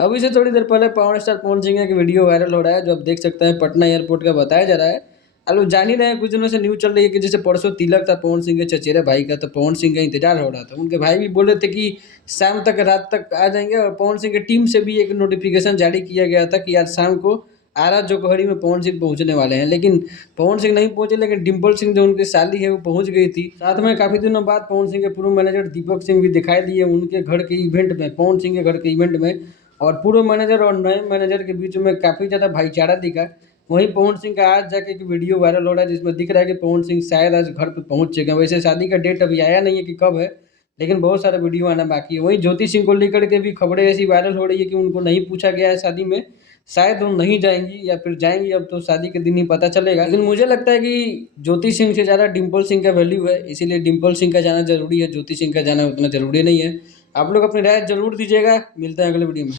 अभी से थोड़ी देर पहले पावर स्टार पवन सिंह का एक वीडियो वायरल हो रहा है, जो आप देख सकते हैं पटना एयरपोर्ट का बताया जा रहा है। आप लोग जान ही रहे हैं, कुछ दिनों से न्यूज़ चल रही है कि जैसे परसों तिलक था पवन सिंह के चचेरे भाई का, तो पवन सिंह का इंतजार हो रहा था। उनके भाई भी बोल रहे थे कि शाम तक, रात तक आ जाएंगे, और पवन सिंह की टीम से भी एक नोटिफिकेशन जारी किया गया था कि आज शाम को आरा जोगहरी में पवन सिंह पहुंचने वाले हैं। लेकिन पवन सिंह नहीं पहुंचे, लेकिन डिम्पल सिंह जो उनकी साली है वो पहुंच गई थी। साथ में काफी दिनों बाद पवन सिंह के पूर्व मैनेजर दीपक सिंह भी दिखाई दिए उनके घर के इवेंट में, पवन सिंह के घर के इवेंट में। और पूर्व मैनेजर और नए मैनेजर के बीच में काफ़ी ज़्यादा भाईचारा दिखा। वहीं पवन सिंह का आज जाके एक वीडियो वायरल हो रहा है, जिसमें दिख रहा है कि पवन सिंह शायद आज घर पे पहुंच चुके हैं। वैसे शादी का डेट अभी आया नहीं है कि कब है, लेकिन बहुत सारा वीडियो आना बाकी है। वहीं ज्योति सिंह को लेकर के भी खबरें ऐसी वायरल हो रही है कि उनको नहीं पूछा गया है शादी में, शायद वो नहीं जाएंगी या फिर जाएंगी, अब तो शादी के दिन ही पता चलेगा। लेकिन मुझे लगता है कि ज्योति सिंह से ज़्यादा डिम्पल सिंह का वैल्यू है, इसीलिए डिम्पल सिंह का जाना जरूरी है, ज्योति सिंह का जाना उतना जरूरी नहीं है। आप लोग अपनी राय जरूर दीजिएगा। मिलते हैं अगले वीडियो में।